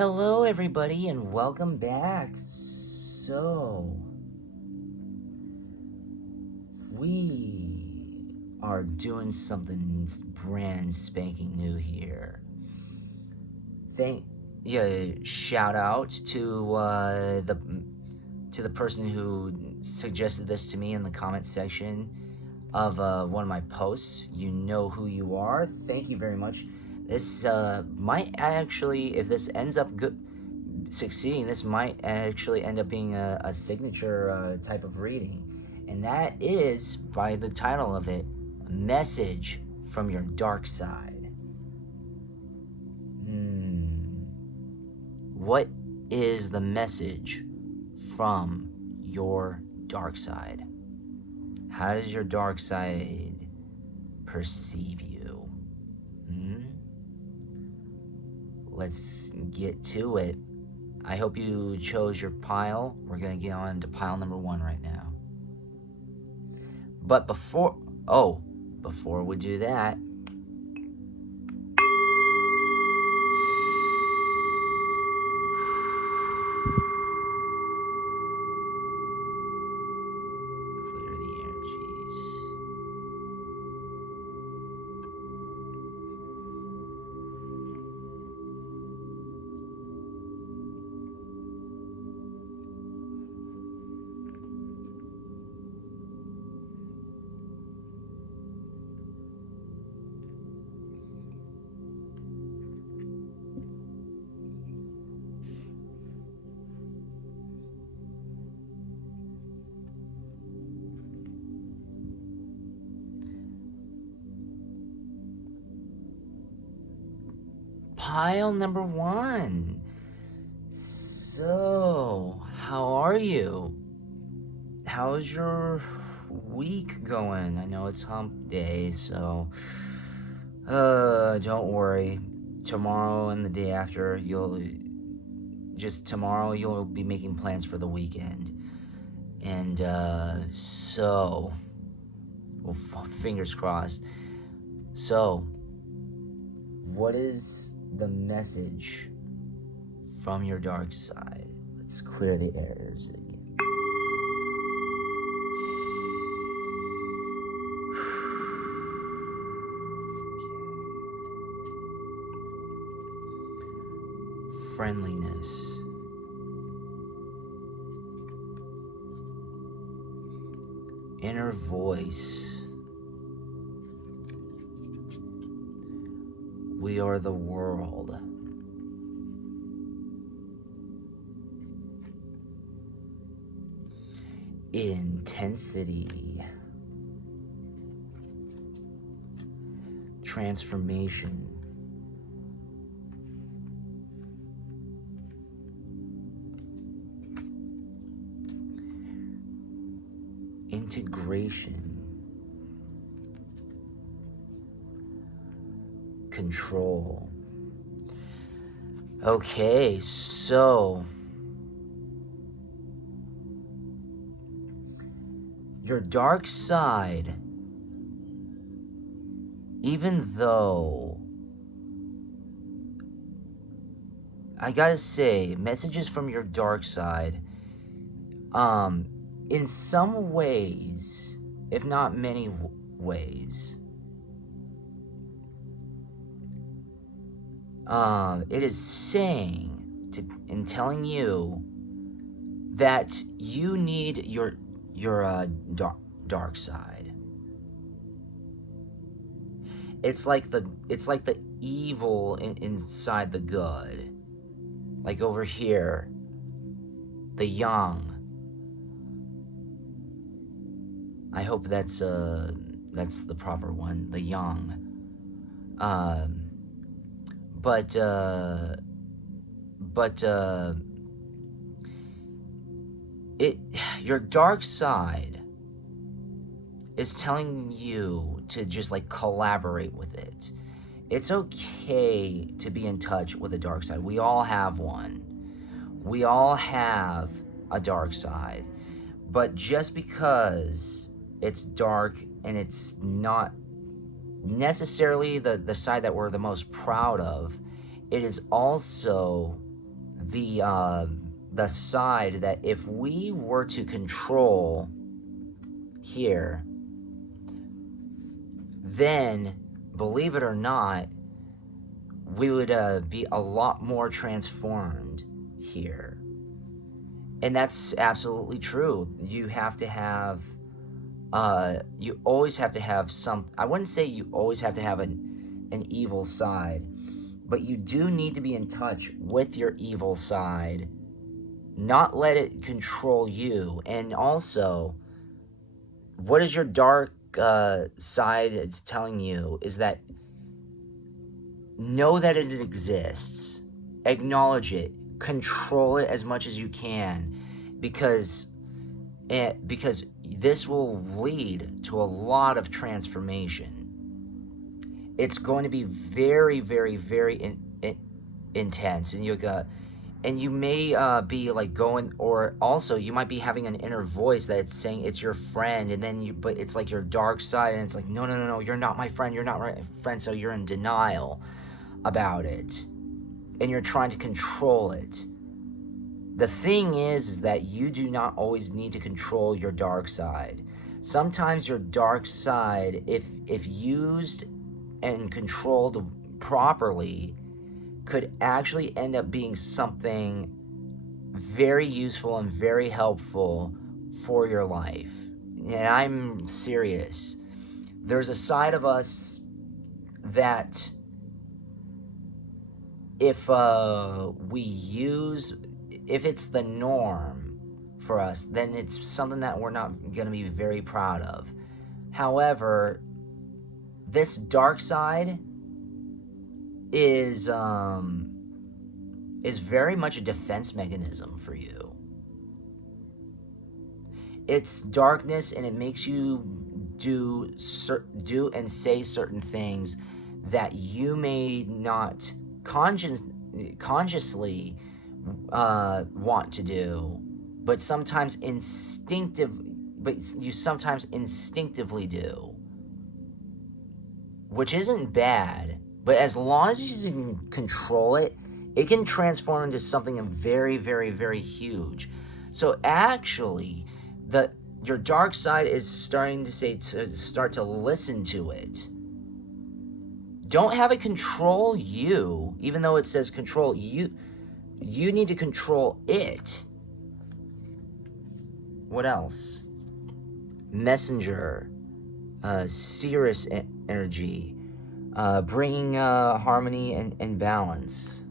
Hello, everybody, and welcome back. So, we are doing something brand spanking new here. Shout out to the person who suggested this to me in the comment section of one of my posts. You know who you are. Thank you very much. This might actually, if this ends up succeeding, this might actually end up being a signature type of reading. And that is, by the title of it, Message from Your Dark Side. What is the message from your dark side? How does your dark side perceive you? Let's get to it. I hope you chose your pile. We're going to get on to pile number 1 right now. But before we do that, clear the energies. Pile number 1. So, how are you? How's your week going? I know it's hump day, so don't worry. Tomorrow and the day after, you'll be making plans for the weekend. And so, well, fingers crossed. So, what is the message from your dark side? Let's clear the airs again. Friendliness. Inner voice. We are the world. Intensity. Transformation. Integration. Control. Okay, so your dark side, even though I gotta say, messages from your dark side, in some ways, if not many ways, it is saying and telling you that you need your dark side. It's like the evil inside the good. Like over here, the yang. I hope that's the proper one, the yang. But your dark side is telling you to just like collaborate with it. It's okay to be in touch with a dark side. We all have one. We all have a dark side. But just because it's dark and it's not necessarily the side that we're the most proud of, it is also the side that if we were to control here, then, believe it or not, we would be a lot more transformed here. And that's absolutely true. You have to have, you always have to have some, I wouldn't say you always have to have an evil side, but you do need to be in touch with your evil side, not let it control you. And also, what is your dark side is telling you is that know that it exists, acknowledge it, control it as much as you can, because this will lead to a lot of transformation. It's going to be very, very, very intense, and you may be like going, or also you might be having an inner voice that's saying it's your friend, and then but it's like your dark side, and it's like, no, no, no, no, you're not my friend, you're not my friend, so you're in denial about it, and you're trying to control it. The thing is that you do not always need to control your dark side. Sometimes your dark side, if used and controlled properly, could actually end up being something very useful and very helpful for your life. And I'm serious. There's a side of us that if it's the norm for us, then it's something that we're not going to be very proud of. However, this dark side is very much a defense mechanism for you. It's darkness, and it makes you do and say certain things that you may not consciously want to do, but you sometimes instinctively do, which isn't bad. But as long as you can control it, it can transform into something very, very, very huge. So actually, your dark side is starting to start to listen to it. Don't have it control you, even though it says control you. You need to control it. What else? Messenger, Cirrus energy, bringing harmony and balance.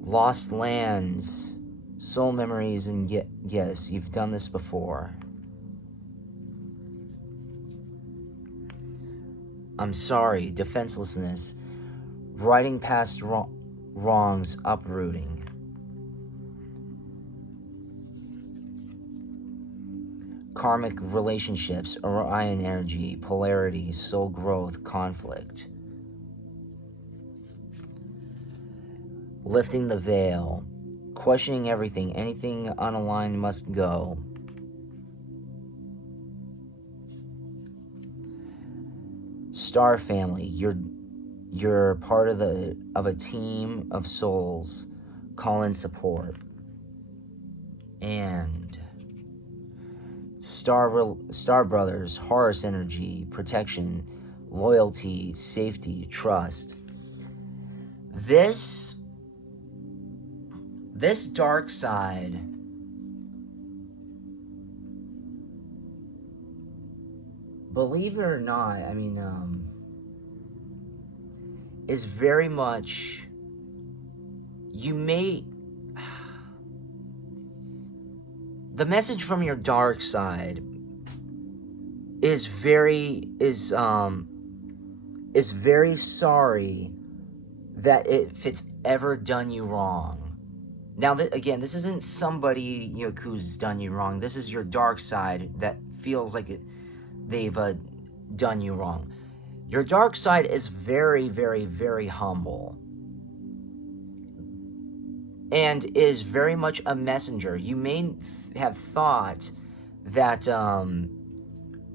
Lost lands, soul memories, and yes, you've done this before. I'm sorry, defenselessness, righting past wrongs, uprooting. Karmic relationships, Orion energy, polarity, soul growth, conflict. Lifting the veil, questioning everything, anything unaligned must go. Star family, you're part of a team of souls. Call in support. And Star brothers, Horus energy, protection, loyalty, safety, trust. This dark side believe it or not, I mean, is very much, the message from your dark side is very sorry that if it's ever done you wrong. Now, again, this isn't somebody who's done you wrong. This is your dark side that feels like they've done you wrong. Your dark side is very, very, very humble and is very much a messenger. You may have thought that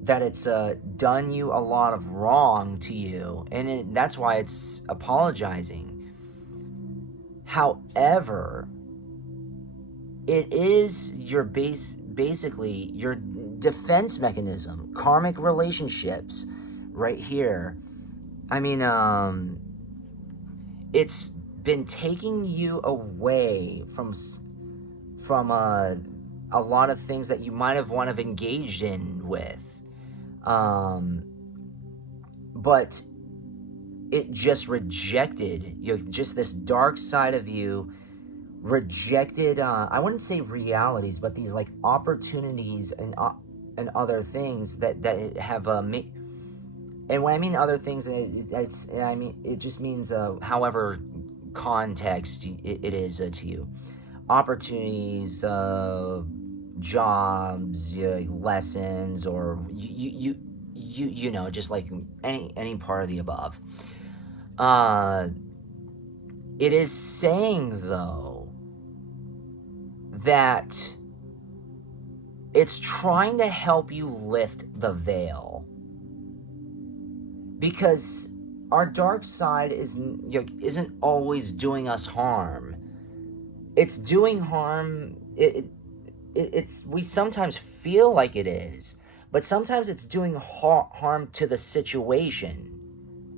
done you a lot of wrong to you, and that's why it's apologizing. However, it is your basically your defense mechanism, karmic relationships, right here. I mean, it's been taking you away from a lot of things that you might have engaged in with, but it just rejected you. Just this dark side of you rejected. I wouldn't say realities, but these like opportunities and other things that have made. And when I mean other things, it just means however context it is to you. Opportunities, jobs, lessons, or you know, just like any part of the above. It is saying though that it's trying to help you lift the veil, because our dark side isn't always doing us harm. It's doing harm. It's we sometimes feel like it is, but sometimes it's doing harm to the situation.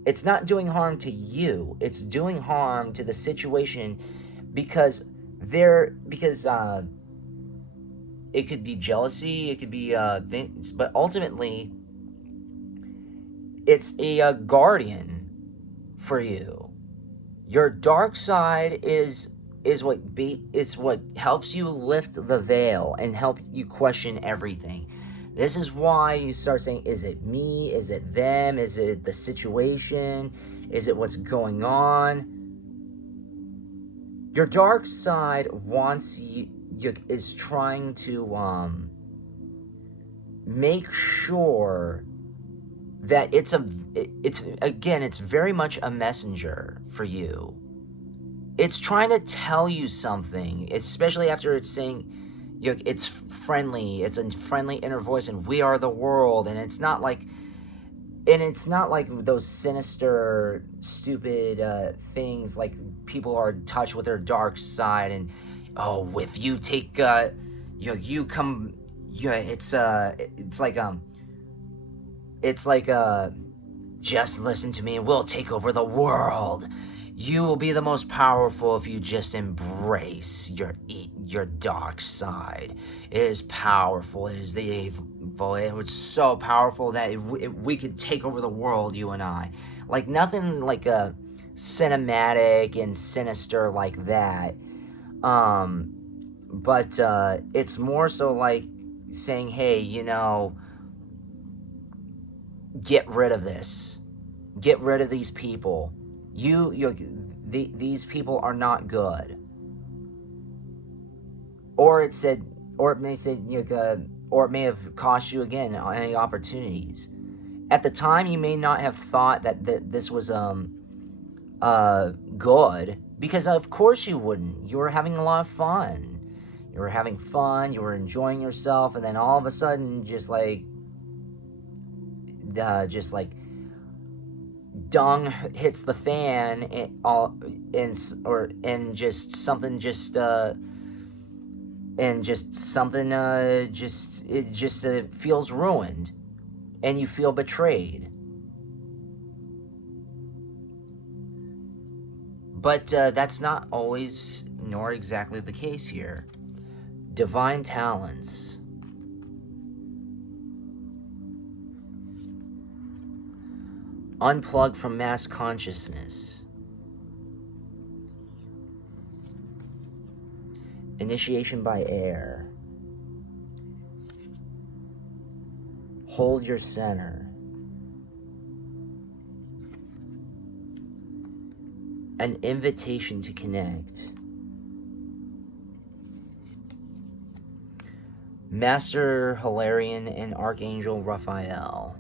It's not doing harm to you. It's doing harm to the situation because it could be jealousy, it could be things, but ultimately it's a guardian for you. Your dark side is what helps you lift the veil and help you question everything. This is why you start saying, is it me? Is it them? Is it the situation? Is it what's going on? Your dark side wants you is trying to make sure that it's very much a messenger for you. It's trying to tell you something, especially after it's saying, it's friendly. It's a friendly inner voice, and we are the world. And it's not like those sinister, stupid things like people are in touch with their dark side, and if you take you come, it's like just listen to me and we'll take over the world. You will be the most powerful if you just embrace your dark side. It is powerful. It is the evil. It was so powerful that we could take over the world, you and I. Like nothing like a cinematic and sinister like that. But it's more so like saying, hey, get rid of this. Get rid of these people. These people are not good. Or it may say, or it may have cost you again any opportunities. At the time, you may not have thought that this was good, because of course you wouldn't. You were having a lot of fun. You were having fun. You were enjoying yourself, and then all of a sudden, just like dung hits the fan, and just something feels ruined, and you feel betrayed. But that's not always nor exactly the case here. Divine talents. Unplug from mass consciousness. Initiation by air. Hold your center. An invitation to connect. Master Hilarion and Archangel Raphael.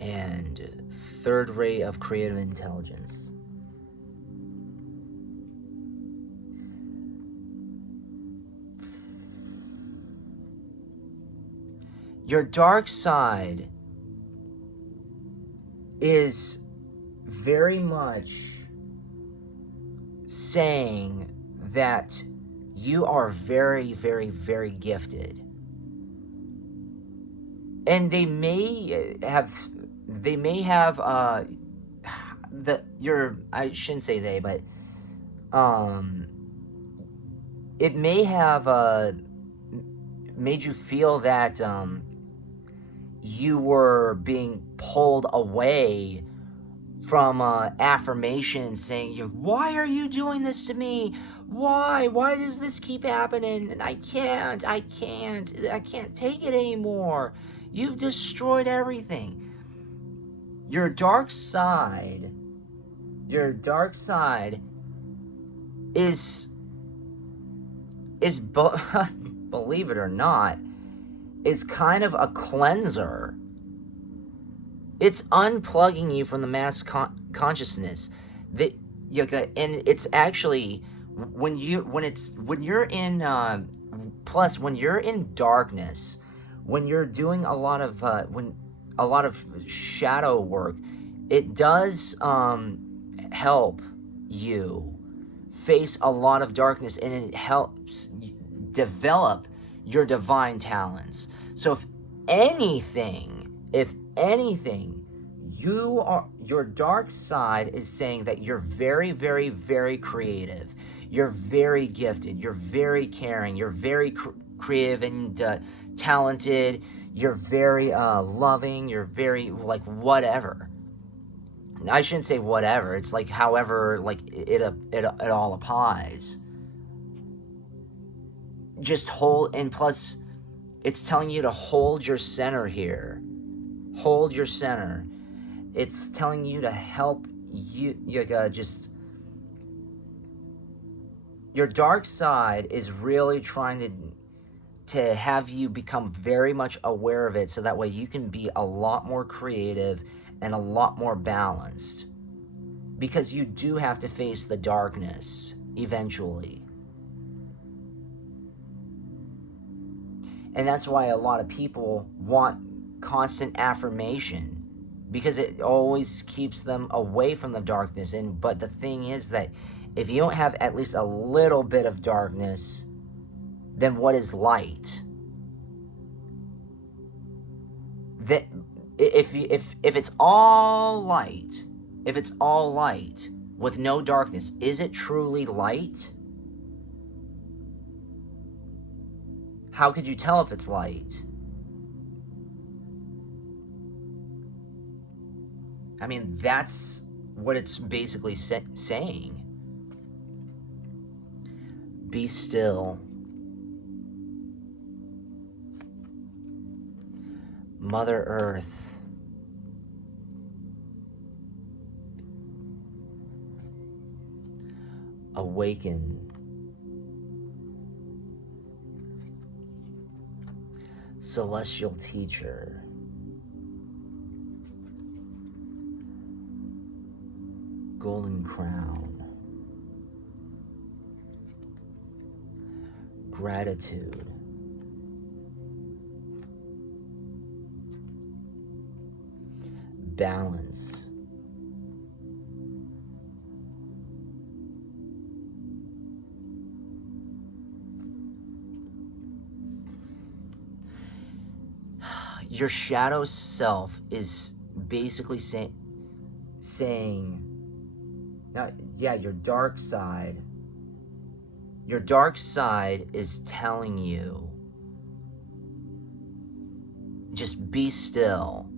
And third ray of creative intelligence. Your dark side is very much saying that you are very, very, very gifted. And they may have I shouldn't say they, but it may have made you feel that you were being pulled away from affirmation, saying, why are you doing this to me? Why does this keep happening? And I can't take it anymore. You've destroyed everything. Your dark side is believe it or not, is kind of a cleanser. It's unplugging you from the mass consciousness. And it's actually when you're in darkness, when you're doing a lot of shadow work, it does help you face a lot of darkness, and it helps develop your divine talents. So if anything, your dark side is saying that you're very, very, very creative. You're very gifted. You're very caring. You're very creative and talented. You're very loving. You're very, like, whatever. I shouldn't say whatever. It's like however, like, it all applies. Just hold, and plus, it's telling you to hold your center here. Hold your center. It's telling you to help you just... Your dark side is really trying to have you become very much aware of it, so that way you can be a lot more creative and a lot more balanced. Because you do have to face the darkness eventually. And that's why a lot of people want constant affirmation, because it always keeps them away from the darkness. But the thing is that if you don't have at least a little bit of darkness, then what is light? That if it's all light, with no darkness, is it truly light? How could you tell if it's light? I mean, that's what it's basically saying. Be still. Mother Earth. Awaken. Celestial Teacher. Golden Crown. Gratitude. Balance. Your shadow self is basically saying, your dark side. Your dark side is telling you, just be still.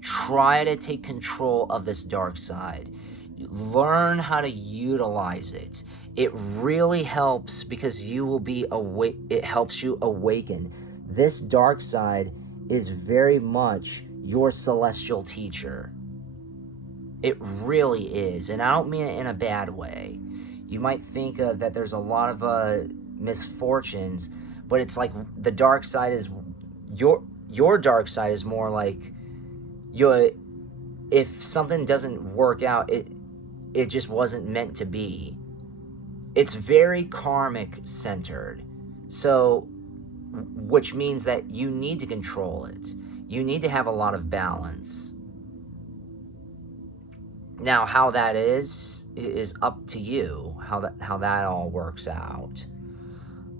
Try to take control of this dark side. Learn how to utilize it. It really helps, because you will be awake. It helps you awaken. This dark side is very much your celestial teacher. It really is, and I don't mean it in a bad way. You might think that there's a lot of misfortunes, but it's like the dark side is your dark side is more like if something doesn't work out, it just wasn't meant to be. It's very karmic centered, so which means that you need to control it. You need to have a lot of balance. Now, how that is up to you, how that all works out.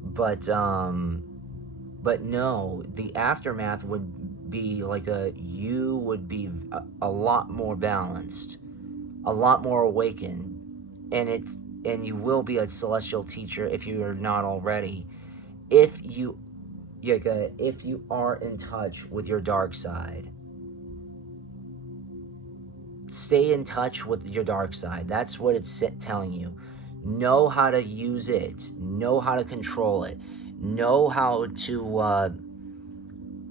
But no, the aftermath would be like you would be a lot more balanced, a lot more awakened, and you will be a celestial teacher if you are not already, if you are in touch with your dark side. Stay in touch with your dark side. That's what it's telling you. Know how to use it. Know how to control it. Know how to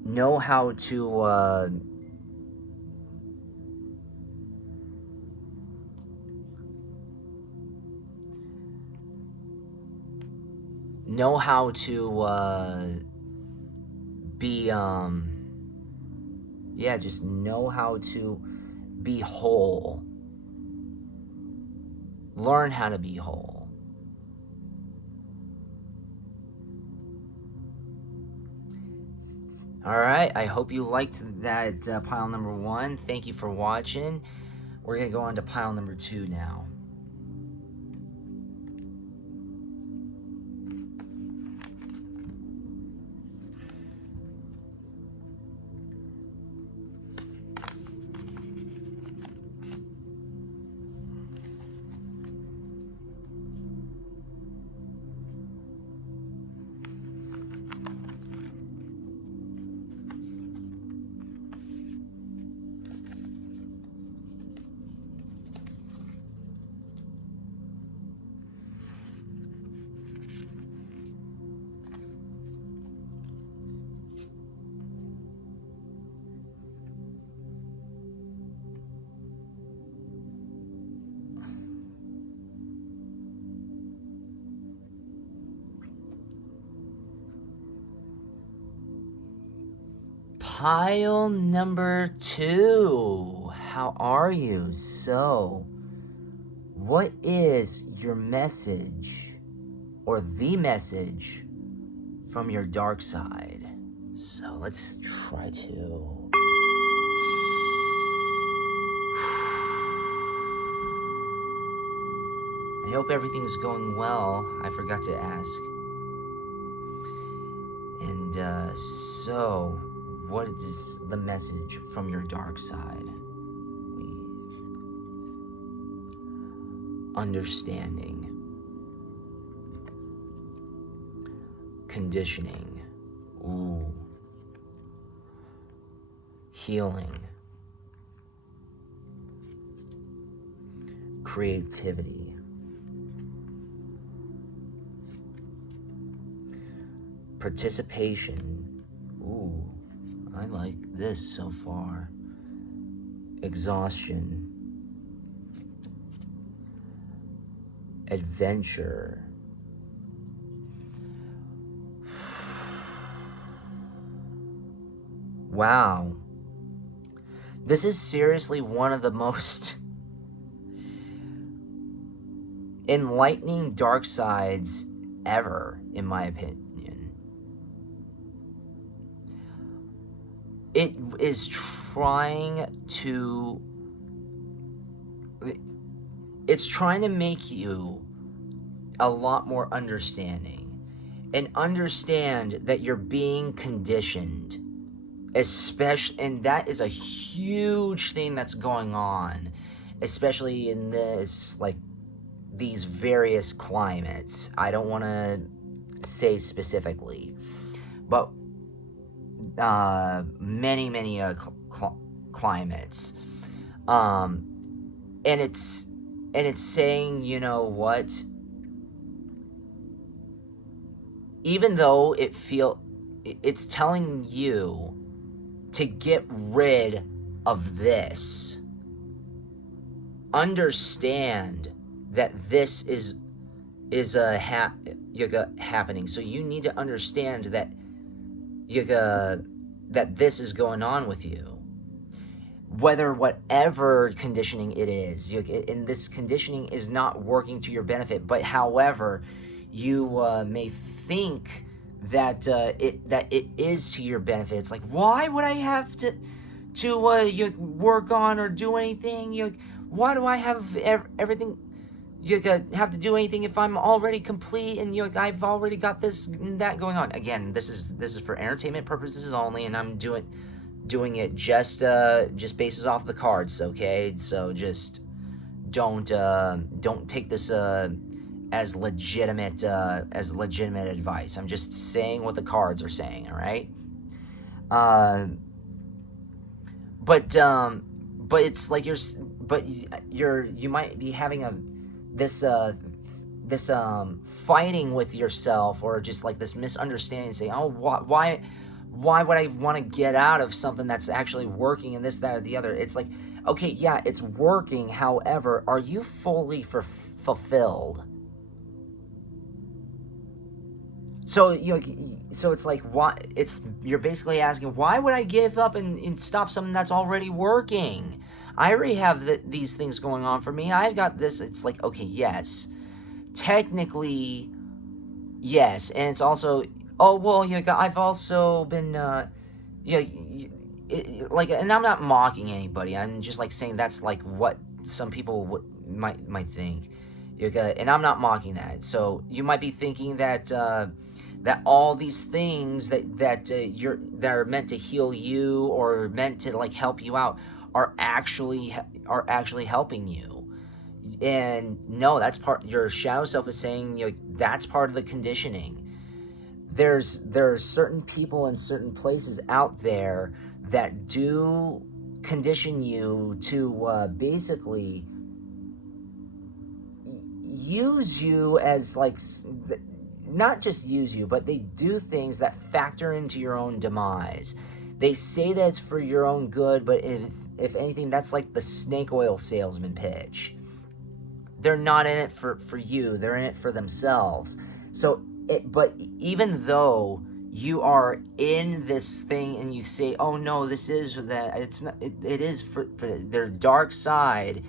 know how to be just know how to be whole. Learn how to be whole. All right, I hope you liked that pile number 1. Thank you for watching. We're going to go on to pile number 2 now. Pile number 2. How are you? So, what is your message or the message from your dark side? So, let's try to. I hope everything's going well. I forgot to ask. And so, what is the message from your dark side? With understanding, conditioning, healing, creativity, participation. I like this so far. Exhaustion. Adventure. Wow. This is seriously one of the most enlightening dark sides ever, in my opinion. It is trying to make you a lot more understanding, and understand that you're being conditioned, especially, and that is a huge thing that's going on, especially in these various climates. I don't want to say specifically, but many climates, and it's saying, you know what, even though it's telling you to get rid of this, understand that this is happening. So you need to understand that that this is going on with you, whatever conditioning it is, and this conditioning is not working to your benefit. But however, you may think that it is to your benefit. It's like, why would I have to you work on or do anything? Why do I have everything? You have to do anything if I'm already complete and I've already got this and that going on. Again, this is for entertainment purposes only, and I'm doing it just bases off the cards. Okay, so just don't take this as legitimate advice. I'm just saying what the cards are saying. All right. But it's like you might be having this fighting with yourself, or just like this misunderstanding, saying, oh, why would I want to get out of something that's actually working, and this, that, or the other? It's like, okay, yeah, it's working. However, are you fully fulfilled? So so it's like, why? You're basically asking, why would I give up and stop something that's already working? I already have these things going on for me. I've got this. It's like, okay, yes, technically, yes, and it's also, oh well, I've also been, like, and I'm not mocking anybody. I'm just like saying that's like what some people might think. And I'm not mocking that. So you might be thinking that that all these things that are meant to heal you or meant to like help you out are actually helping you. And no, that's part. Your shadow self is saying, that's part of the conditioning. There's certain people in certain places out there that do condition you to basically use you as like, not just use you, but they do things that factor into your own demise. They say that it's for your own good, but if anything, that's like the snake oil salesman pitch. They're not in it for you. They're in it for themselves. So, but even though you are in this thing and you say, oh no, this is that, it's not, it is for their dark side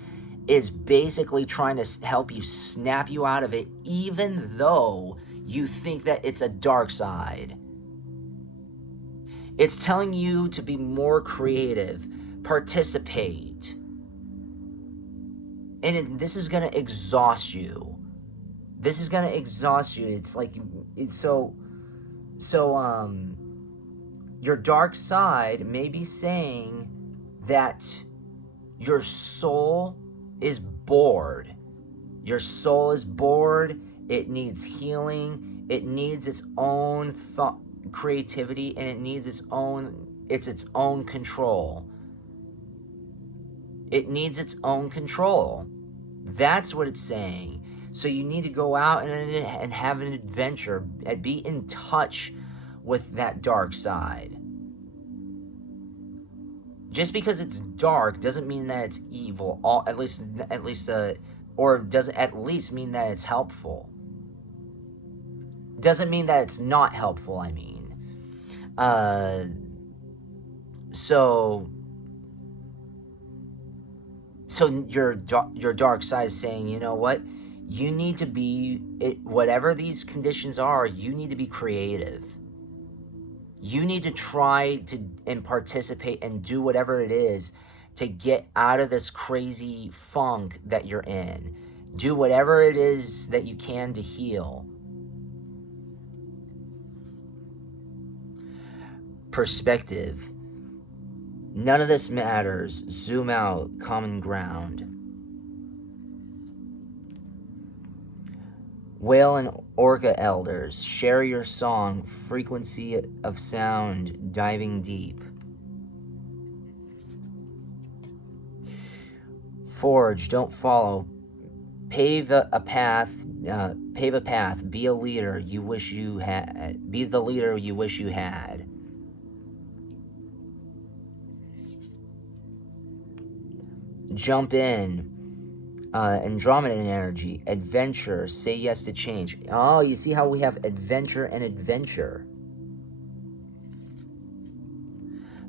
is basically trying to help you, snap you out of it, even though you think that it's a dark side. It's telling you to be more creative, participate. And this is going to exhaust you. This is going to exhaust you. It's like, your dark side may be saying that your soul is bored. Your soul is bored. It needs healing. It needs its own thought, creativity, and it needs its own control. It needs its own control. That's what it's saying. So you need to go out and have an adventure and be in touch with that dark side. Just because it's dark doesn't mean that it's evil. Or doesn't at least mean that it's helpful. Doesn't mean that it's not helpful. I mean, so your dark side is saying, you know what? You need to be whatever these conditions are. You need to be creative. You need to try to and participate and do whatever it is to get out of this crazy funk that you're in. Do whatever it is that you can to heal. Perspective. None of this matters. Zoom out. Common ground. Whale and orca elders, share your song, frequency of sound, diving deep. Forge, don't follow. Pave a path. Be a leader you wish you had. Be the leader you wish you had. Jump in. Andromedan energy, adventure, say yes to change. Oh, you see how we have adventure and adventure.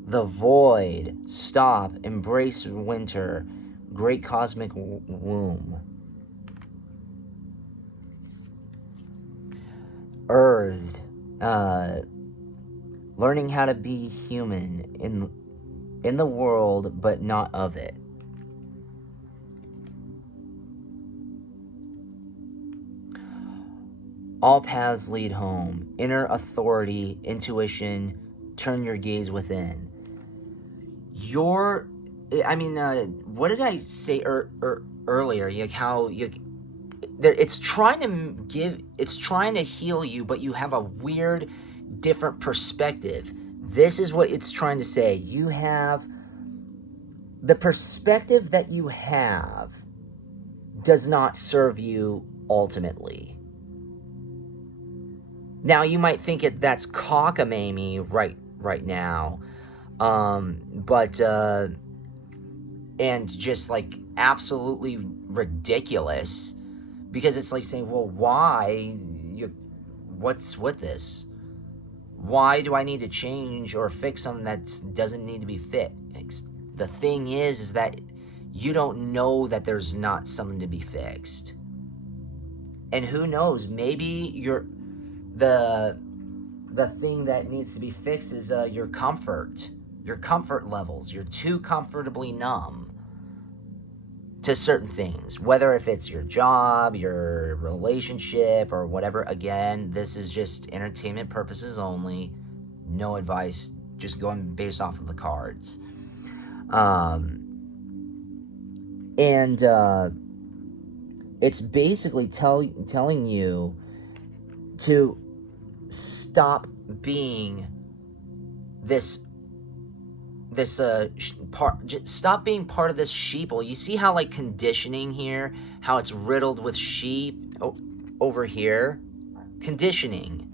The void, stop, embrace winter, great cosmic womb. Earth, Learning how to be human in the world, but not of it. All paths lead home. Inner authority, intuition, turn your gaze within. What did I say earlier? Like how it's trying to heal you, but you have a weird, different perspective. This is what it's trying to say. You have the perspective that you have does not serve you ultimately. Now you might think that's cockamamie right now, but and just like absolutely ridiculous, because it's like saying, well, what's with this? Why do I need to change or fix something that doesn't need to be fixed? The thing is that you don't know that there's not something to be fixed. And who knows, maybe the thing that needs to be fixed is your comfort levels. You're too comfortably numb to certain things, whether if it's your job, your relationship, or whatever. Again, this is just entertainment purposes only. No advice, just going based off of the cards. It's basically telling you to stop being stop being part of this sheeple. You see how like conditioning here, how it's riddled with sheep over here? Conditioning.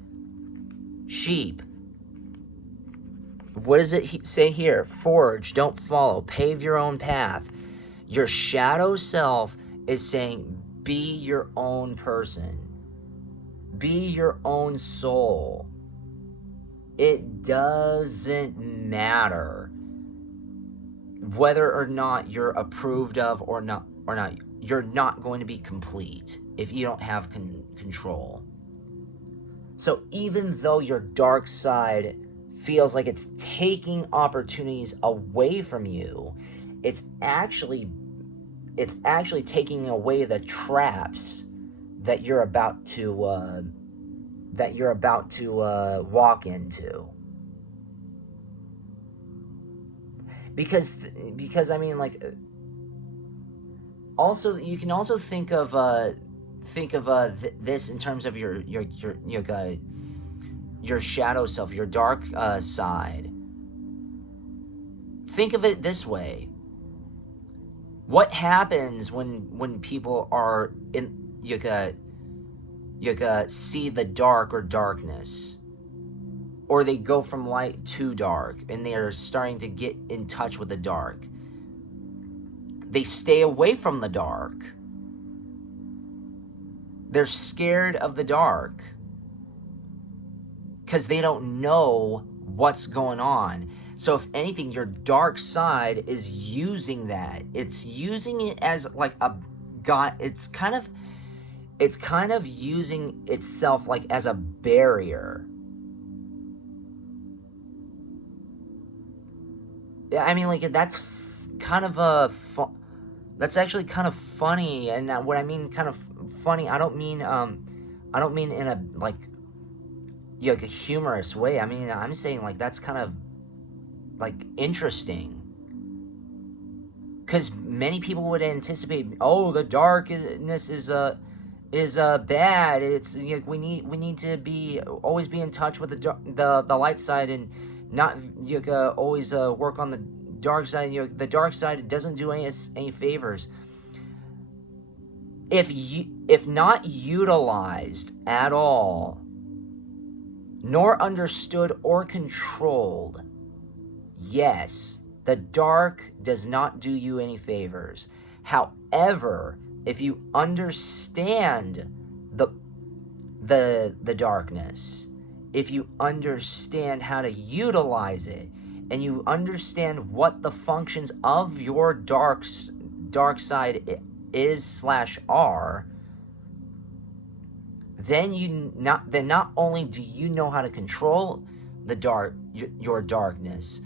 Sheep. What does it say here? Forge, don't follow, pave your own path. Your shadow self is saying, be your own person. Be your own soul. It doesn't matter whether or not you're approved of or not. You're not going to be complete if you don't have control. So even though your dark side feels like it's taking opportunities away from you, it's actually taking away the traps that you're about to walk into. Because I mean, like, also you can also think of this in terms of your shadow self, your dark side. Think of it this way. What happens when people are in see the dark or darkness, or they go from light to dark and they are starting to get in touch with the dark? They stay away from the dark. They're scared of the dark because they don't know what's going on. So if anything, your dark side is using that. It's using it as like a god. It's kind of using itself like as a barrier. I mean, like, that's kind of that's actually kind of funny. And what I mean kind of funny, I don't mean in a like a humorous way. I mean, I'm saying like that's kind of like interesting, because many people would anticipate, oh, the darkness is bad. It's we need to always be in touch with the light side, and not always work on the dark side. The dark side doesn't do any favors. If not utilized at all, nor understood or controlled, yes, the dark does not do you any favors. However, if you understand the darkness, if you understand how to utilize it, and you understand what the functions of your dark side is / are, then not only do you know how to control your darkness,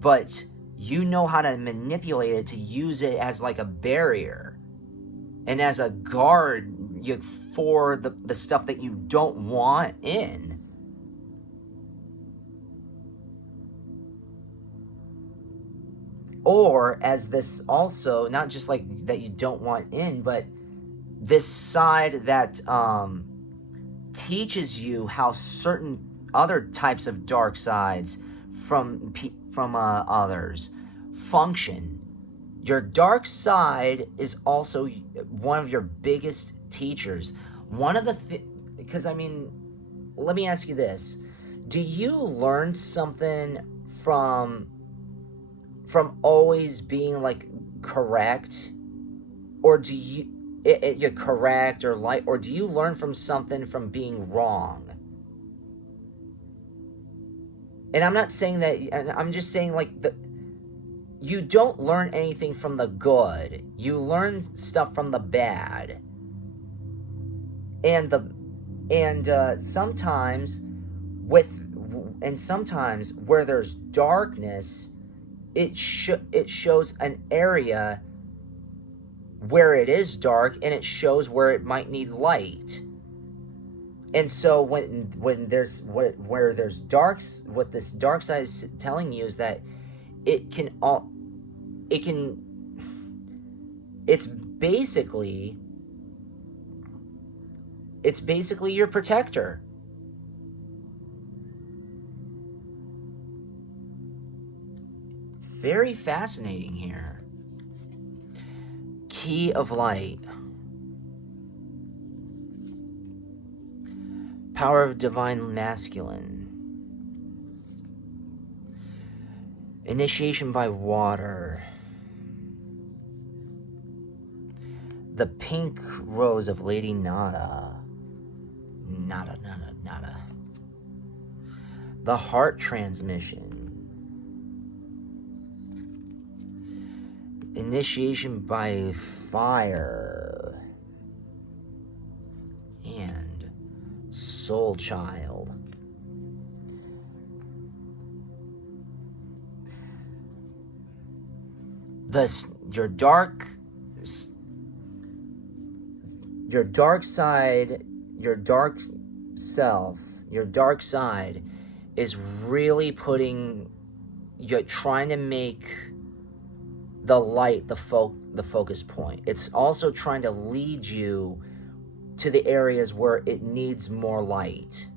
but you know how to manipulate it to use it as like a barrier and as a guard for the stuff that you don't want in. Or as this also, not just like that you don't want in, but this side that teaches you how certain other types of dark sides from others function. Your dark side is also one of your biggest teachers. One of the because I mean, let me ask you this: do you learn something from always being like correct, or do you're correct or like, or do you learn from something from being wrong? And I'm not saying that, and I'm just saying like you don't learn anything from the good. You learn stuff from the bad. And sometimes sometimes where there's darkness, it shows an area where it is dark, and it shows where it might need light. And so when there's where there's darks, what this dark side is telling you is that it's basically your protector. Very fascinating here. Key of light. Power of divine masculine. Initiation by water. The pink rose of Lady Nada. Nada. The heart transmission. Initiation by fire. And soul child. Your dark side, your dark self, your dark side is really you're trying to make the light the focus point. It's also trying to lead you to the areas where it needs more light.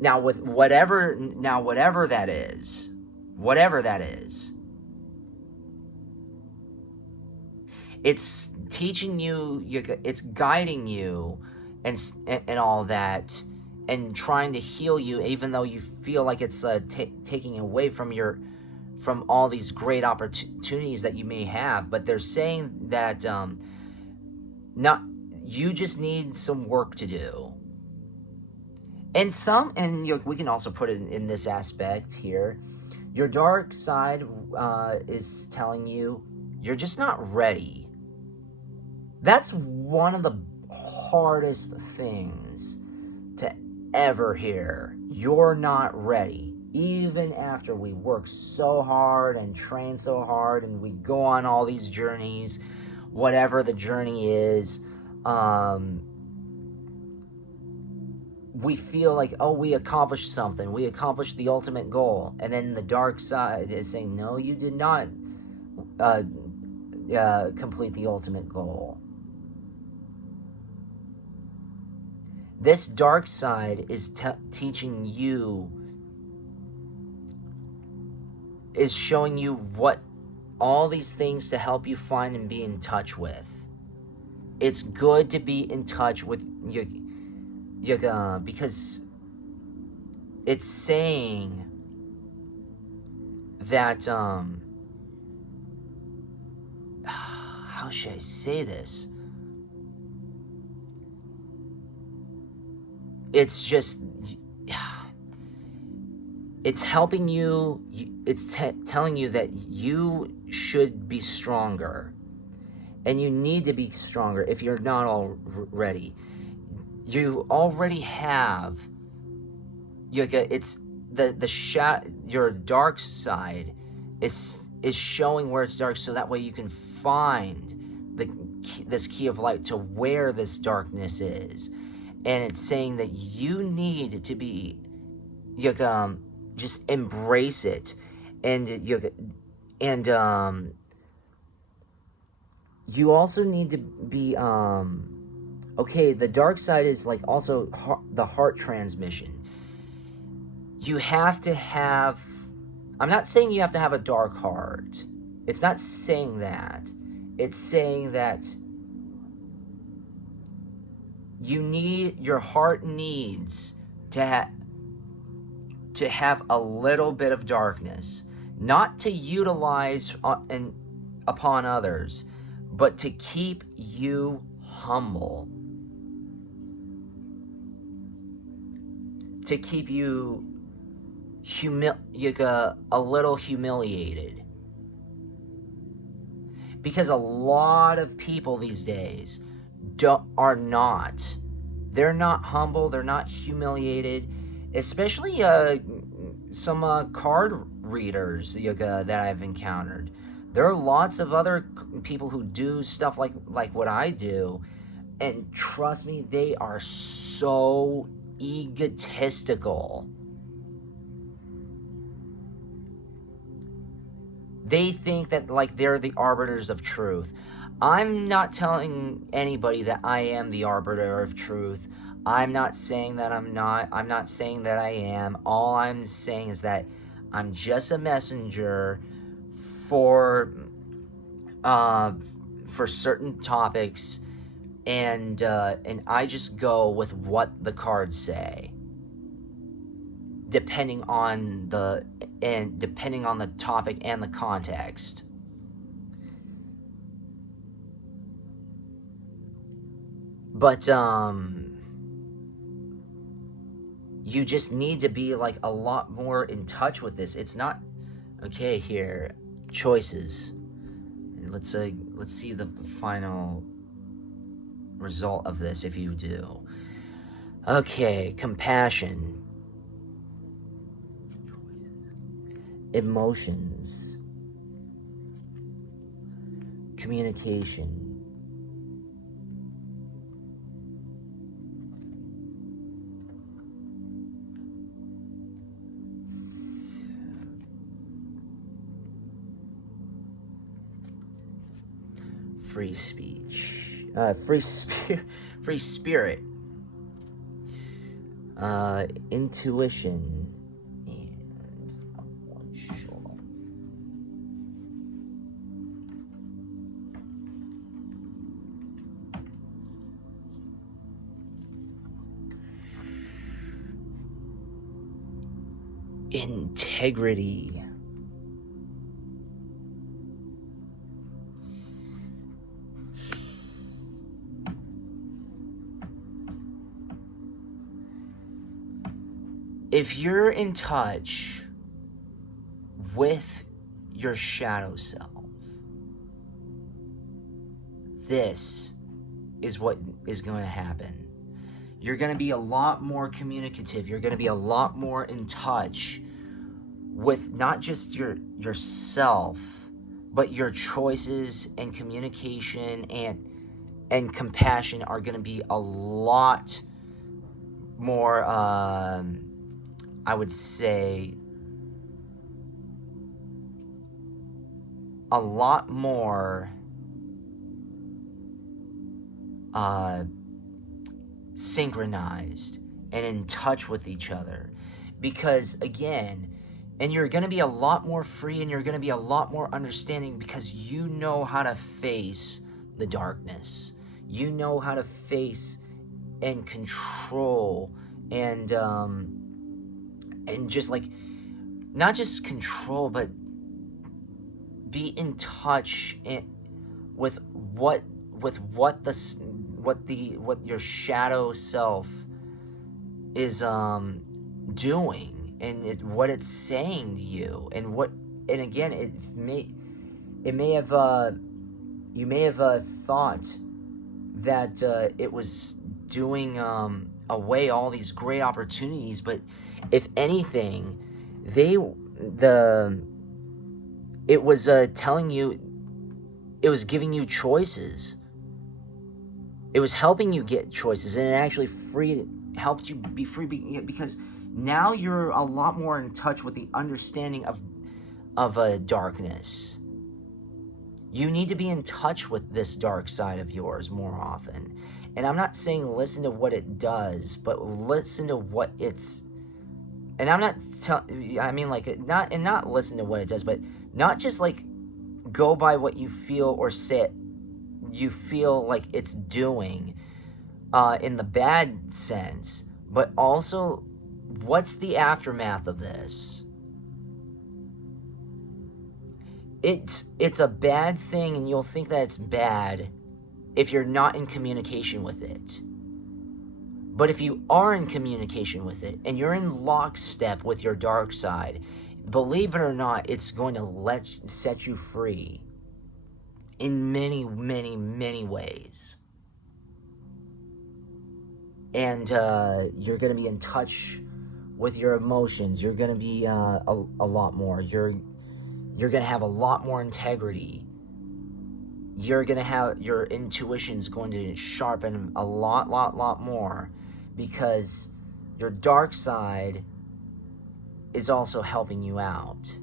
Now with whatever that is, it's teaching you, it's guiding you, and all that, and trying to heal you, even though you feel like it's taking away from all these great opportunities that you may have. But they're saying that you just need some work to do. And we can also put it in this aspect here. Your dark side is telling you you're just not ready. That's one of the hardest things to ever hear. You're not ready. Even after we work so hard and train so hard and we go on all these journeys, whatever the journey is, we feel like, oh, we accomplished something. We accomplished the ultimate goal. And then the dark side is saying, no, you did not complete the ultimate goal. This dark side is teaching you, is showing you what all these things to help you find and be in touch with. It's good to be in touch with your because it's saying that how should I say this? It's just, it's helping you, it's telling you that you should be stronger. And you need to be stronger if you're not already. you already have, it's your dark side is showing where it's dark, so that way you can find this key of light to where this darkness is. And it's saying that you need to be, just embrace it, and you also need to be okay. The dark side is like also the heart transmission. You have to have, I'm not saying you have to have a dark heart. It's not saying that. It's saying that your heart needs to have a little bit of darkness, not to utilize upon others, but to keep you humble, to keep you a little humiliated. Because a lot of people these days they're not humble, they're not humiliated, especially some card readers that I've encountered. There are lots of other people who do stuff like what I do, and trust me, they are so egotistical. They think that like they're the arbiters of truth. I'm not telling anybody that I am the arbiter of truth. I'm not saying that I'm not. I'm not saying that I am. All I'm saying is that I'm just a messenger for certain topics, and I just go with what the cards say, depending on the topic and the context. But you just need to be like a lot more in touch with this. It's not okay here. Choices. Let's see the final result of this if you do. Okay, compassion. Emotions. Communication. Free speech. Free spirit. Intuition. Integrity. If you're in touch with your shadow self, this is what is going to happen. You're going to be a lot more communicative. You're going to be a lot more in touch with not just yourself, but your choices, and communication and compassion are going to be a lot more, I would say, a lot more synchronized and in touch with each other. Because again, and you're going to be a lot more free, and you're going to be a lot more understanding, because you know how to face the darkness. You know how to face and control and just like, not just control, but be in touch with what your shadow self is doing, and what it's saying to you, and again, it may have you may have thought that it was doing away all these great opportunities, but if anything, it was telling you, it was giving you choices. It was helping you get choices, and it actually helped you be free, because now you're a lot more in touch with the understanding of a darkness. You need to be in touch with this dark side of yours more often. And I'm not saying listen to what it does, but listen to what it's. And I'm not I mean, like, not listen to what it does, but not just like go by what you feel or say you feel like it's doing in the bad sense, but also what's the aftermath of this. It's a bad thing, and you'll think that it's bad if you're not in communication with it. But if you are in communication with it, and you're in lockstep with your dark side, believe it or not, it's going to set you free in many, many, many ways. And you're going to be in touch with your emotions. You're going to be a lot more. You're going to have a lot more integrity. You're going to have, your intuition's going to sharpen a lot more, because your dark side is also helping you out.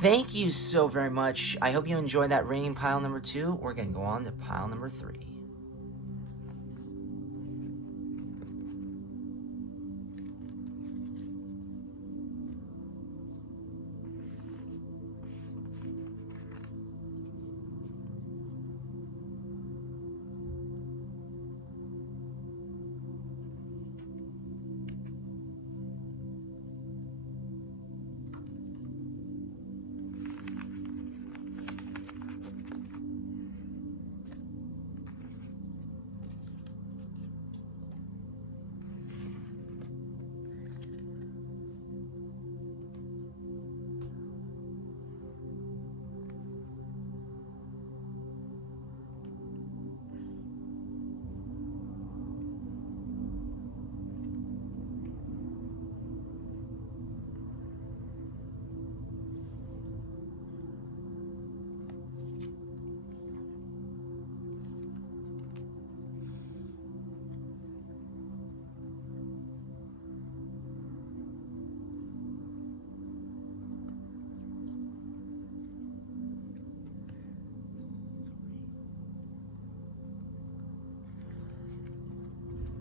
Thank you so very much. I hope you enjoyed that reading, pile number 2. We're going to go on to pile number 3.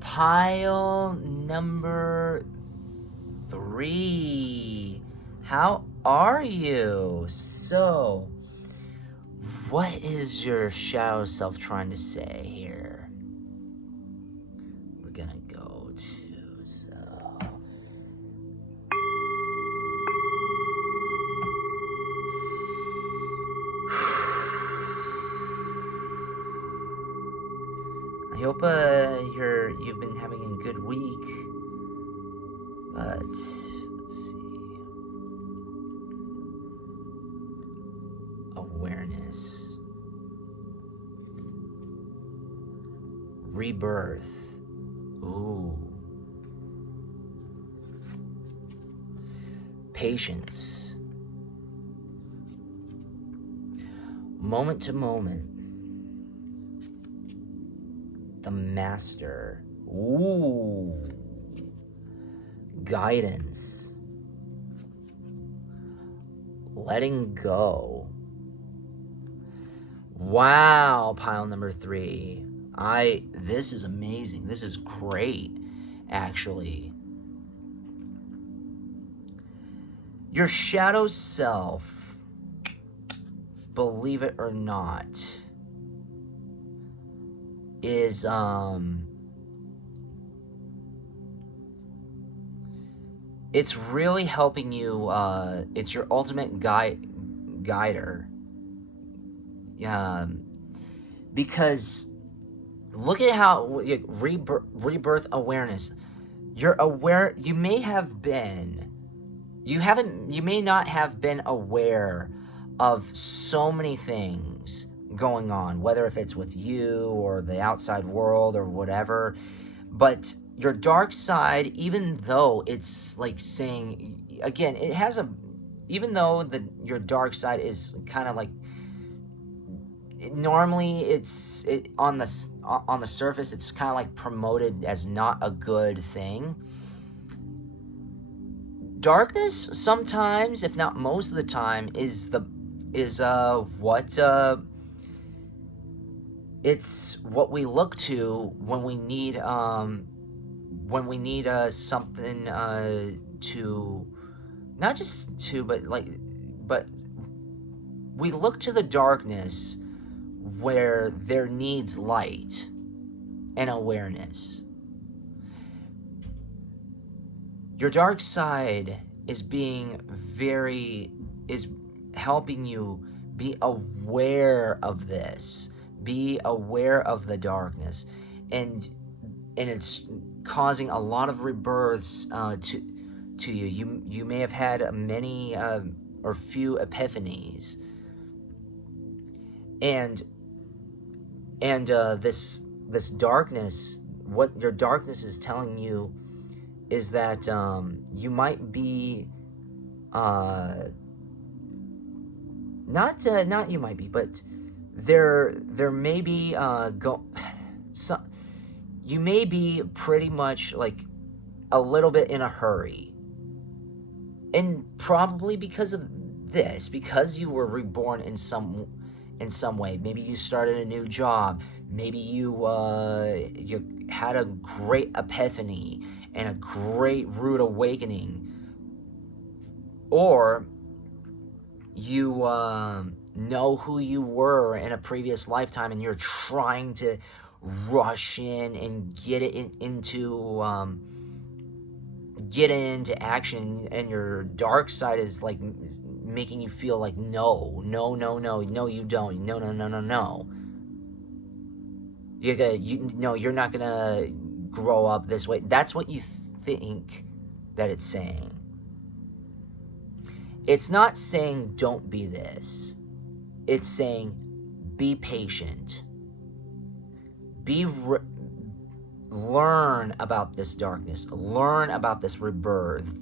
Pile number 3. How are you? So, what is your shadow self trying to say here? We're gonna go to, so. I hope you've been having a good week. But let's see. Awareness. Rebirth. Ooh. Patience. Moment to moment. The Master. Ooh. Guidance. Letting go. Wow, pile number 3. This is amazing. This is great, actually. Your shadow self, believe it or not, is it's really helping you. It's your ultimate guider. Because look at how rebirth awareness. You're aware. You may not have been aware of so many things going on, whether if it's with you or the outside world or whatever. But your dark side, even though it's like saying, again, it has a, even though your dark side is kind of like, normally on the surface it's kind of like promoted as not a good thing. Darkness sometimes, if not most of the time, it's what we look to when we need something to, not just to, but we look to the darkness where there needs light and awareness. Your dark side is helping you be aware of this, be aware of the darkness, and it's causing a lot of rebirths to you. You may have had many or few epiphanies, and this darkness, what your darkness is telling you is that you might be not you might be, but there may be you may be pretty much like a little bit in a hurry, and probably because of this, because you were reborn in some way. Maybe you started a new job, maybe you had a great epiphany and a great rude awakening, or you know who you were in a previous lifetime and you're trying to rush in and get it into action, and your dark side is like making you feel like no, you don't, no. You're not gonna grow up this way. That's what you think that it's saying. It's not saying don't be this. It's saying be patient. Learn about this darkness. Learn about this rebirth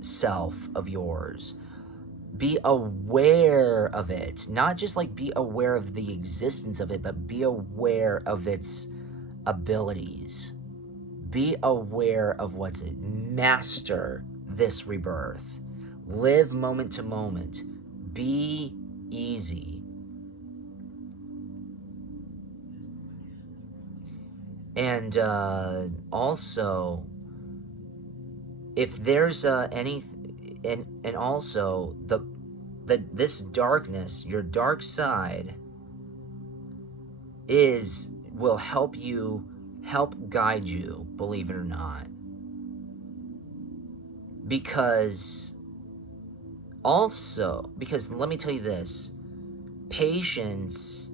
self of yours. Be aware of it. Not just like be aware of the existence of it, but be aware of its abilities. Be aware of what's it. Master this rebirth. Live moment to moment. Be easy. And also, if there's and also this darkness, your dark side will help guide you, believe it or not. Because let me tell you this, patience,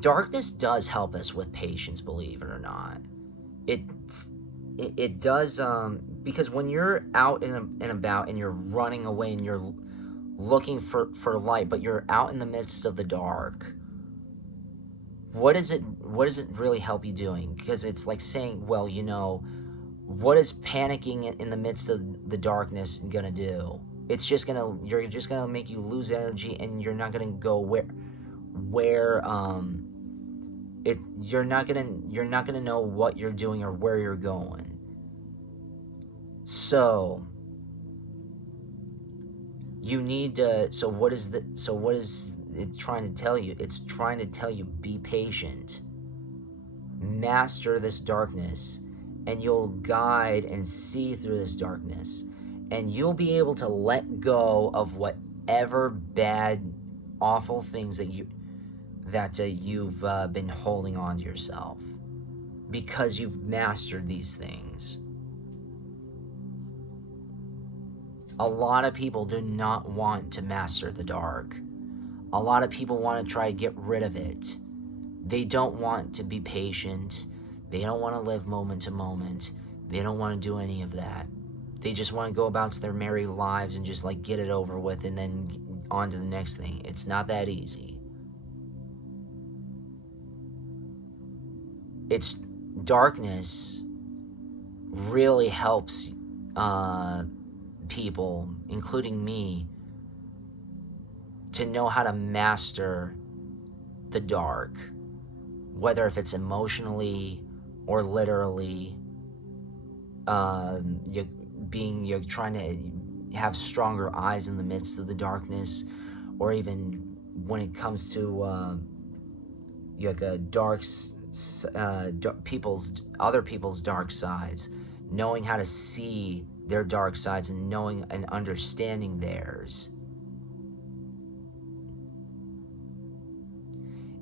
darkness does help us with patience, believe it or not. It does, because when you're out and about and you're running away and you're looking for light, but you're out in the midst of the dark, what does it really help you doing? Because it's like saying, well, what is panicking in the midst of the darkness gonna do? You're just gonna make you lose energy, and you're not gonna go you're not gonna know what you're doing or where you're going. So you need to. So what is it trying to tell you? It's trying to tell you, be patient, master this darkness, and you'll guide and see through this darkness, and you'll be able to let go of whatever bad, awful things that you've been holding on to yourself, because you've mastered these things. A lot of people do not want to master the dark. A lot of people want to try to get rid of it. They don't want to be patient. They don't want to live moment to moment. They don't want to do any of that. They just want to go about their merry lives and just like get it over with, and then on to the next thing. It's not that easy. It's darkness really helps people, including me, to know how to master the dark, whether if it's emotionally or literally. You're trying to have stronger eyes in the midst of the darkness, or even when it comes to like a other people's dark sides, knowing how to see their dark sides and knowing and understanding theirs.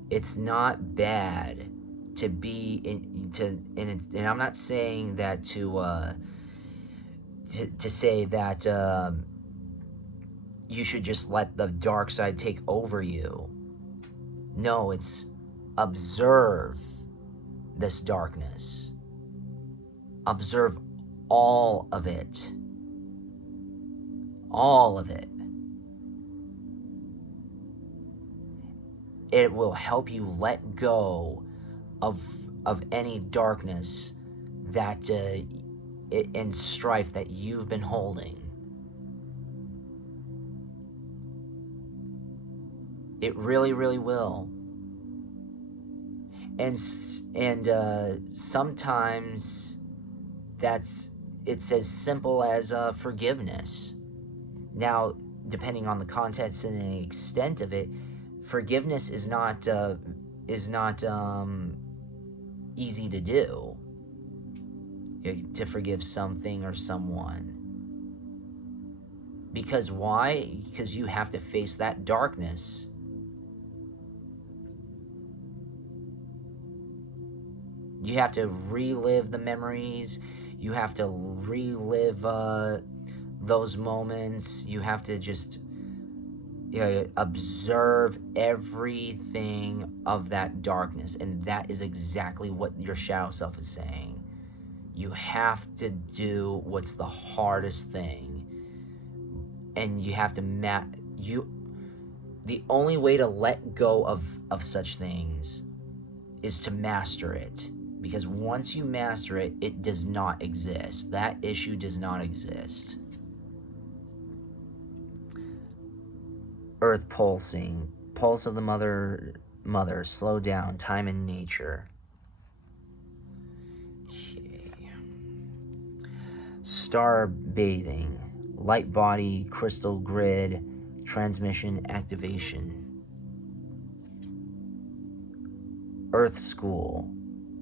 It's not bad to be and I'm not saying that to say that you should just let the dark side take over you. No, it's observe this darkness. Observe all of it. All of it. It will help you let go of any darkness that and strife that you've been holding. It really, really will. And sometimes it's as simple as forgiveness. Now, depending on the context and the extent of it, forgiveness is not easy to do. To forgive something or someone. Because why? Because you have to face that darkness. You have to relive the memories. You have to relive those moments. You have to just observe everything of that darkness. And that is exactly what your shadow self is saying. You have to do what's the hardest thing. And you have to the only way to let go of such things is to master it. Because once you master it, it does not exist. That issue does not exist. Earth pulsing. Pulse of the mother. Slow down. Time in nature. Star bathing, light body, crystal grid, transmission activation. Earth school,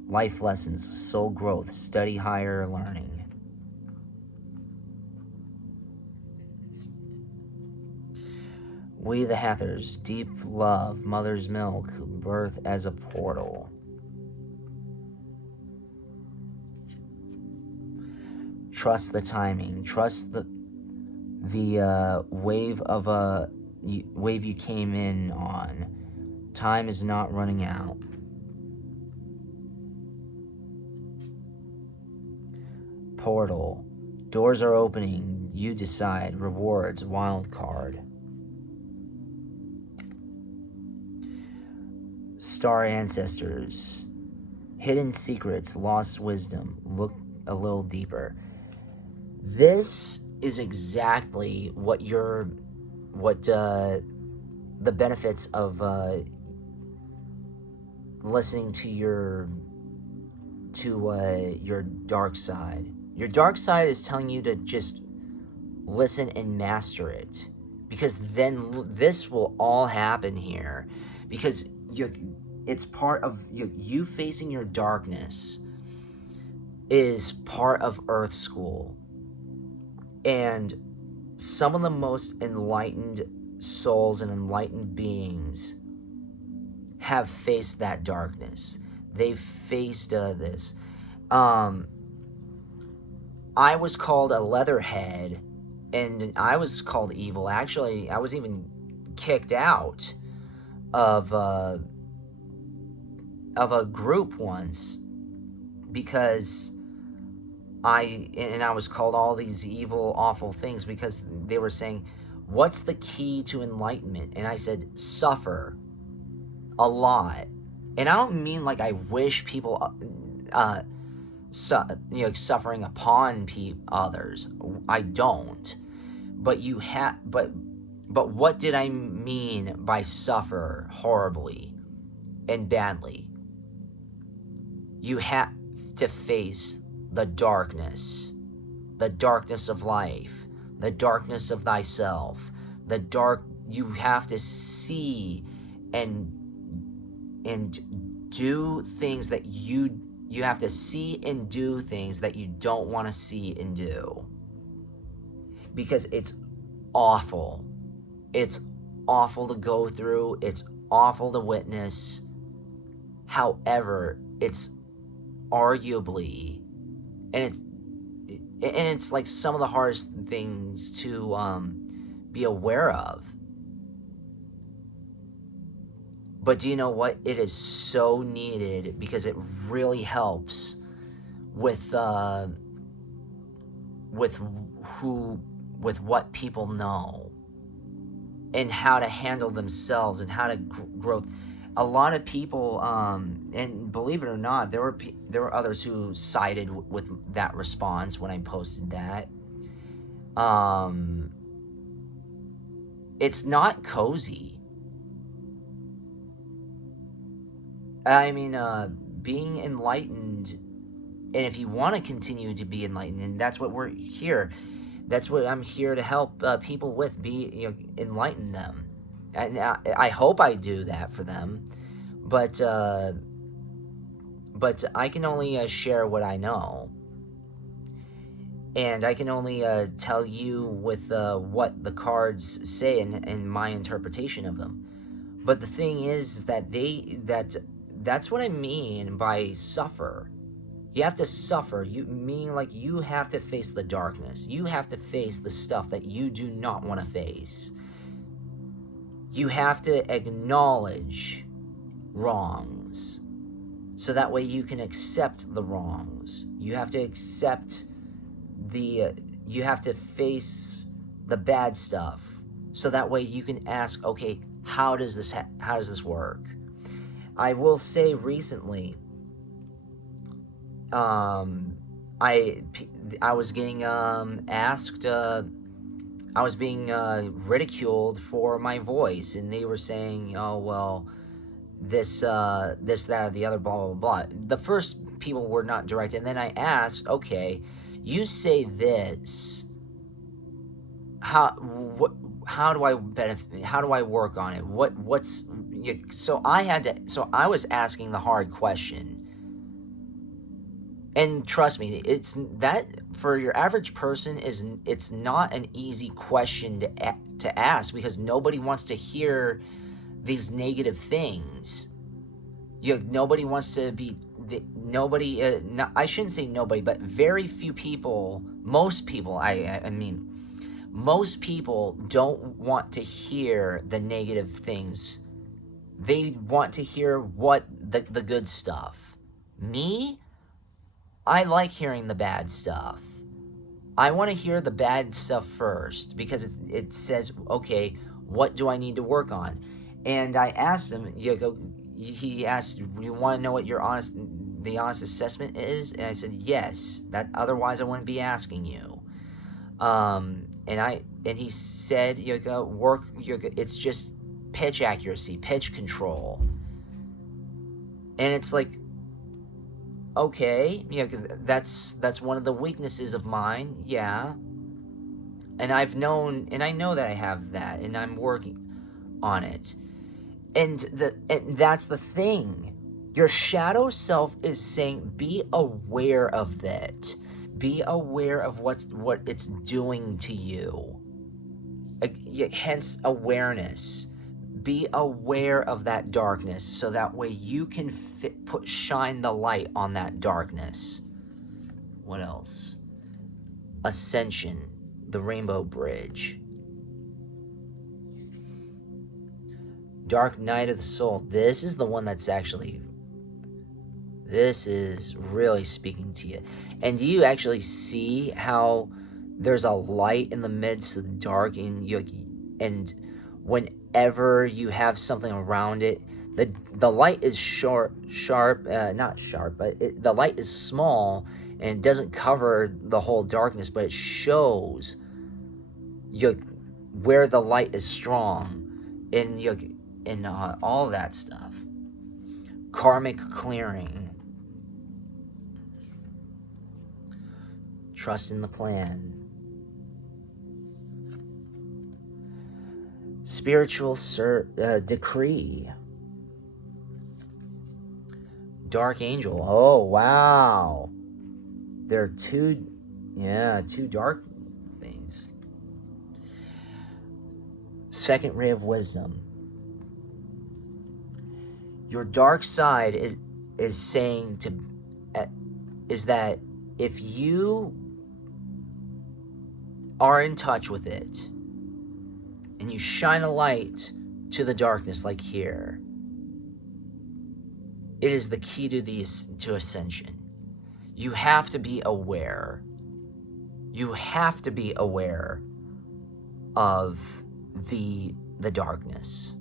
life lessons, soul growth, study higher learning. We the Hathors, deep love, mother's milk, birth as a portal. Trust the timing. Trust the wave you came in on. Time is not running out. Portal. Doors are opening. You decide. Rewards. Wild card. Star ancestors. Hidden secrets. Lost wisdom. Look a little deeper. This is exactly what the benefits of listening to your dark side. Your dark side is telling you to just listen and master it, because then this will all happen here, because it's part of you facing your darkness is part of Earth School. And some of the most enlightened souls and enlightened beings have faced that darkness. They've faced this. I was called a leatherhead, and I was called evil. Actually, I was even kicked out of a group once because I was called all these evil, awful things because they were saying, what's the key to enlightenment? And I said, suffer a lot. And I don't mean like I wish people, suffering upon others. I don't. But but what did I mean by suffer horribly and badly? You have to face the darkness of life, the darkness of thyself, you have to see and do things that you have to see and do things that you don't want to see and do. Because it's awful. It's awful to go through. It's awful to witness. However, it's arguably, and it's like some of the hardest things to be aware of. But do you know what? It is so needed, because it really helps with what people know and how to handle themselves and how to grow. A lot of people, and believe it or not, there were others who sided with that response when I posted that. It's not cozy. I mean, being enlightened, and if you want to continue to be enlightened, and that's what we're here. That's what I'm here to help people with. Enlighten them. And I hope I do that for them, but I can only share what I know, and I can only tell you with what the cards say and my interpretation of them. But the thing is that that's what I mean by suffer. You have to suffer. You mean like you have to face the darkness. You have to face the stuff that you do not want to face. You have to acknowledge wrongs, so that way you can accept the wrongs. You have to accept you have to face the bad stuff, so that way you can ask, okay, how does this work? I will say recently, I was getting asked. I was being ridiculed for my voice, and they were saying, "Oh well, this, that, or the other, blah blah blah." The first people were not direct, and then I asked, "Okay, you say this. How do I benefit? How do I work on it? So I was asking the hard question. And trust me, it's that for your average person it's not an easy question to ask, because nobody wants to hear these negative things. Nobody wants to be I shouldn't say nobody, but very few people, most people, I mean, most people don't want to hear the negative things. They want to hear the good stuff. Me, I like hearing the bad stuff. I want to hear the bad stuff first, because it says, okay, what do I need to work on? And I asked him, he asked, you want to know what the honest assessment is? And I said, yes. Otherwise I wouldn't be asking you. And he said, it's just pitch accuracy, pitch control. And it's like, okay, that's one of the weaknesses of mine, yeah. And I know that I have that, and I'm working on it. And that's the thing. Your shadow self is saying, be aware of that. Be aware of what it's doing to you. Hence awareness. Be aware of that darkness, so that way you can shine the light on that darkness. What else? Ascension, the Rainbow Bridge. Dark Night of the Soul. This is the one that's this is really speaking to you. And do you actually see how there's a light in the midst of the dark, and and whenever you have something around it, the light is not sharp, but the light is small, and it doesn't cover the whole darkness, but it shows where the light is strong, in all that stuff. Karmic clearing. Trust in the plan. Spiritual decree. Dark angel. Oh, wow. There are two dark things. Second ray of wisdom. Your dark side is saying is that if you are in touch with it and you shine a light to the darkness, like here, it is the key to ascension. You have to be aware. You have to be aware of the darkness,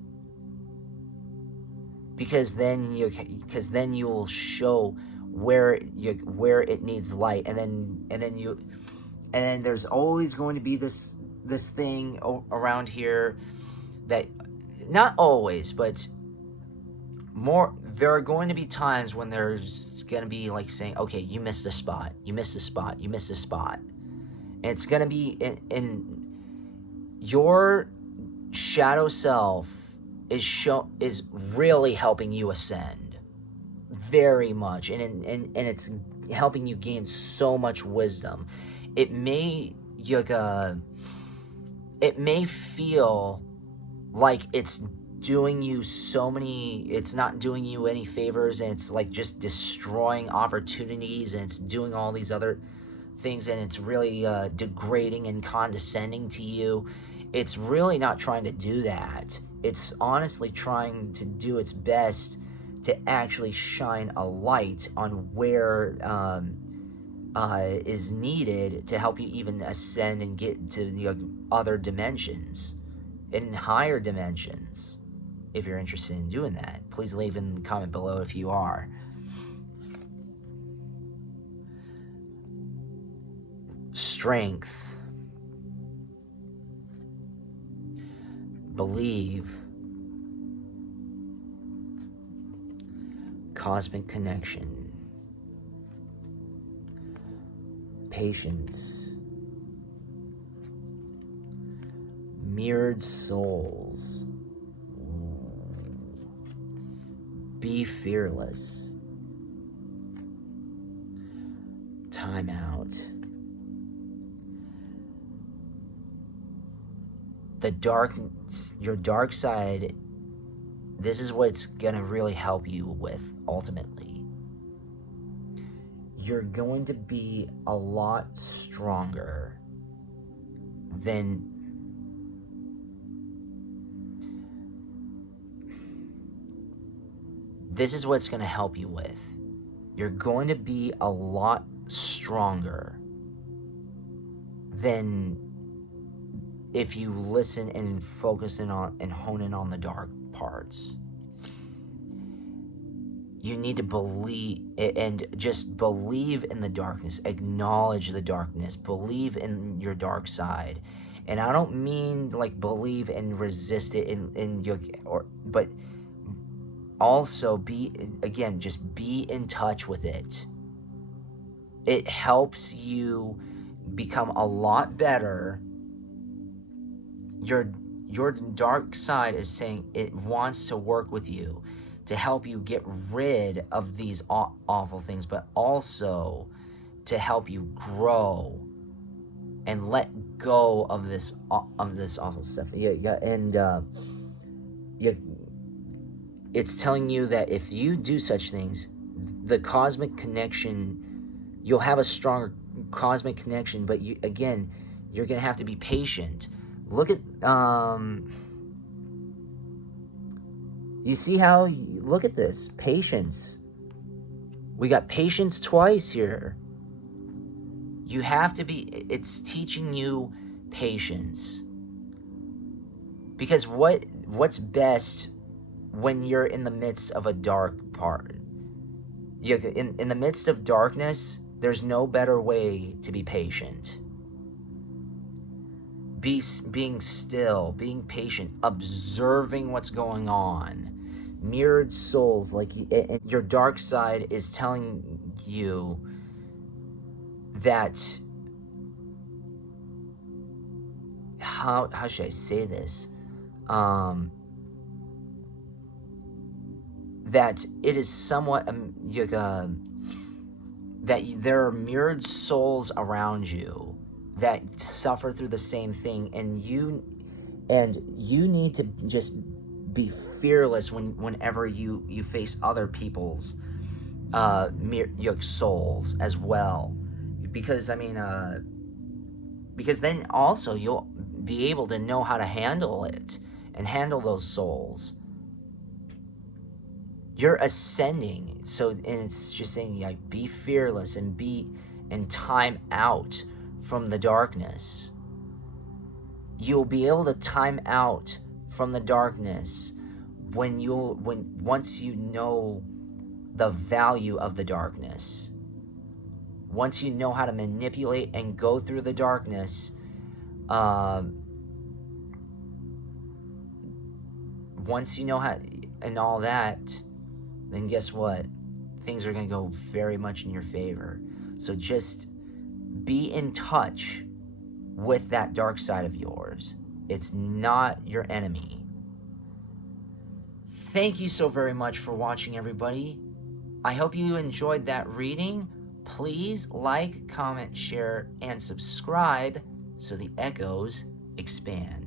because then you will show where it needs light, and then there's always going to be this thing around here that, not always, but more, there are going to be times when there's going to be like saying, okay, you missed a spot, you missed a spot, you missed a spot. And it's going to be in your shadow self is really helping you ascend very much, and it's helping you gain so much wisdom. It may feel like it's not doing you any favors, and it's like just destroying opportunities, and it's doing all these other things, and it's really degrading and condescending to you. It's really not trying to do that. It's honestly trying to do its best to actually shine a light on where is needed to help you even ascend and get to the other dimensions, in higher dimensions. If you're interested in doing that, please leave in the comment below if you are. Strength. Believe. Cosmic connection. Patience. Mirrored souls. Be fearless. Time out. Your dark side, this is what it's gonna really help you with ultimately. You're going to be a lot stronger than this is what's going to help you with. You're going to be a lot stronger than if you listen and focus in on and hone in on the dark parts. You need to believe, and just believe in the darkness. Acknowledge the darkness. Believe in your dark side. And I don't mean like believe and resist it but also just be in touch with it. It helps you become a lot better. Your dark side is saying it wants to work with you to help you get rid of these awful things, but also to help you grow and let go of this awful stuff. It's telling you that if you do such things, the cosmic connection, you'll have a stronger cosmic connection, but you're going to have to be patient. Look at, you see how, look at this, patience. We got patience twice here. You have to be, it's teaching you patience. Because what's best when you're in the midst of a dark part? In the midst of darkness, there's no better way to be patient. Being still, being patient, observing what's going on. Mirrored souls, like your dark side is telling you that, how should I say this? That it is somewhat that there are mirrored souls around you that suffer through the same thing, and you need to just be fearless whenever you face other people's souls as well, because because then also you'll be able to know how to handle it and handle those souls. You're ascending, so, and it's just saying, like, be fearless and time out from the darkness. You'll be able to time out from the darkness once you know the value of the darkness. Once you know how to manipulate and go through the darkness, once you know how and all that, then guess what? Things are going to go very much in your favor. So just be in touch with that dark side of yours. It's not your enemy. Thank you so very much for watching, everybody. I hope you enjoyed that reading. Please like, comment, share, and subscribe so the echoes expand.